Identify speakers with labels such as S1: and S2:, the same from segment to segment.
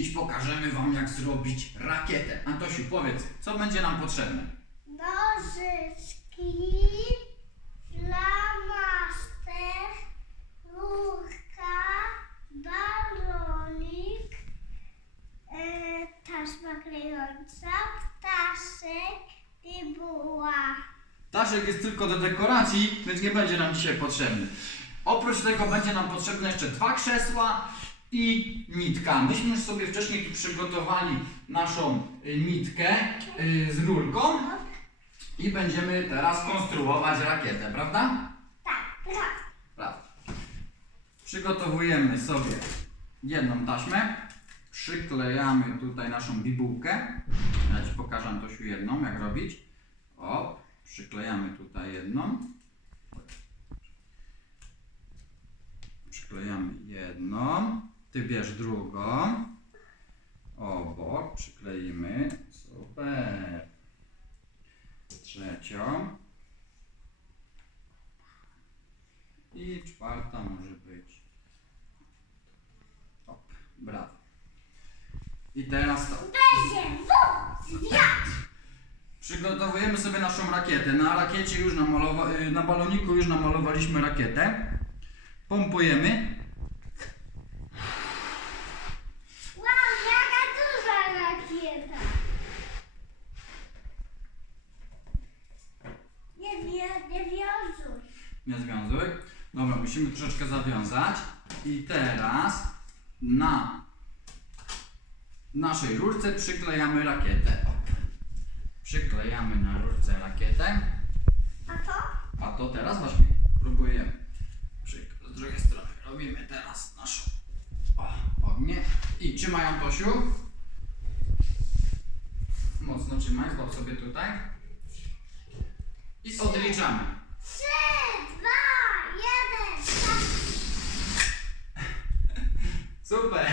S1: pokażemy Wam, jak zrobić rakietę. Antosiu, powiedz, co będzie nam potrzebne?
S2: Nożyczki, flamaster, rurka, balonik, e, taśma klejąca, ptaszek i buła.
S1: Daszek jest tylko do dekoracji, więc nie będzie nam dzisiaj potrzebny. Oprócz tego będzie nam potrzebne jeszcze dwa krzesła i nitka. Myśmy już sobie wcześniej tu przygotowali naszą y, nitkę y, z rurką i będziemy teraz konstruować rakietę, prawda?
S2: Tak, tak.
S1: Prawda. Przygotowujemy sobie jedną taśmę, przyklejamy tutaj naszą bibułkę. Ja Ci pokażę Antosiu jedną, jak robić. O, przyklejamy tutaj jedną. Przyklejamy jedną. Ty bierz drugą. Obok przykleimy. Super. Trzecią. I czwarta może być. Op, brawo. I teraz to. Przygotowujemy sobie naszą rakietę. Na rakiecie już namalowa- y, na baloniku już namalowaliśmy rakietę. Pompujemy.
S2: Nie
S1: związuj. Dobra, musimy troszeczkę zawiązać. I teraz na naszej rurce przyklejamy rakietę. Przyklejamy na rurce rakietę.
S2: A to?
S1: A to teraz właśnie próbujemy. Z drugiej strony robimy teraz naszą o, ognię. I trzymaj Antosiu. Mocno trzymaj, złap sobie tutaj. I odliczamy.
S2: Trzy,
S1: Super.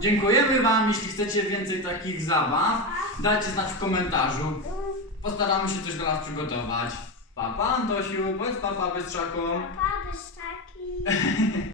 S1: Dziękujemy Wam. Jeśli chcecie więcej takich zabaw, dajcie znać w komentarzu. Postaramy się coś dla Was przygotować. Papa Antosiu, bądź papa bystrzakom.
S2: Papa, byś taki.